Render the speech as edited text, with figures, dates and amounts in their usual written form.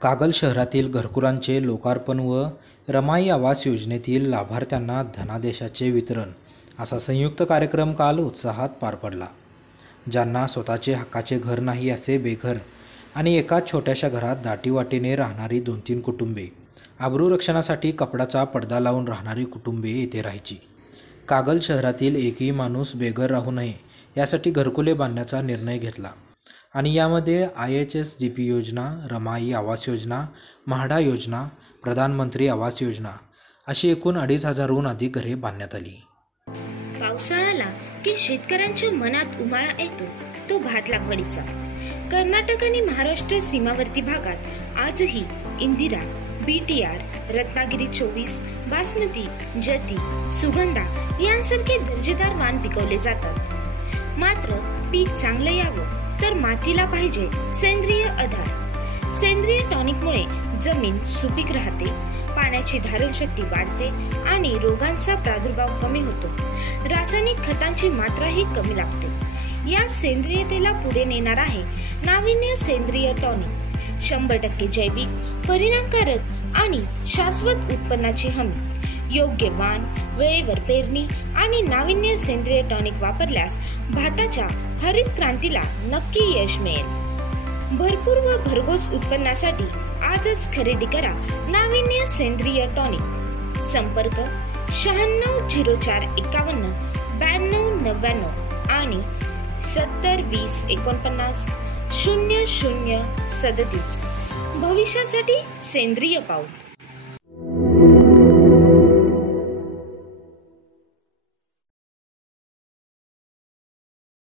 कागल शहरातील घरकुलांचे लोकार्पण व रमाई आवास योजनेतील लाभार्थ्यांना धनादेशाचे वितरण असा संयुक्त कार्यक्रम काल उत्साहात पार पडला. ज्यांना स्वतःचे हक्काचे घर नाही असे बेघर आणि एका छोट्याशा घरात दाटीवाटीने राहणारी 2-3 कुटुंबे, अब्रूरक्षणासाठी कपड्याचा पडदा लावून राहणारी कुटुंबे येथे राहायची. कागल शहरातील एकही माणूस बेघर राहू नये यासाठी घरकुले बांधण्याचा निर्णय घेतला आणि यामध्ये IHSDP योजना, रमाई आवास योजना, म्हाडा योजना, प्रधानमंत्री आवास योजना अशी एकूण 2,500हून अधिक घरे बांधण्यात आली. पावसाळ्याला की शेतकऱ्यांच्या मनात उमाळा येतो तो भात लागवडीचा. कर्नाटक आणि महाराष्ट्र सीमावर्ती भागात आजही इंदिरा, BTR, रत्नागिरी 24, बासमती, जती, सुगंधा यांसारखे दर्जेदार वाण पिकवले जातात. मात्र पीक चांगलं यावं तर मातीला पाहिजे सेंद्रिय आधार. सेंद्रिय टॉनिकमुळे जमीन सुपीक राहते, पाण्याची धारणशक्ती वाढते आणि रोगांचा प्रादुर्भाव कमी होतो. रासायनिक खतांची मात्राही कमी लागते. या सेंद्रियतेला पुढे नेणार आहे नाविन्य सेंद्रिय टॉनिक. 100% जैविक, परिणामकारक आणि शाश्वत उत्पन्नाची हमी. योग्य वाण, वेळेवर पेरणी आणि नाविन्य सेंद्रिय टॉनिक वापरल्यास भाताच्या हरित क्रांतीला नक्की यश मिळेल. भरपूर व भरघोस उत्पन्नासाठी आजच खरेदी करा नाविन्य सेंद्रिय टॉनिक. संपर्क 960451 9299 आणि 702049 0037. भविष्यासाठी सेंद्रिय पाऊल.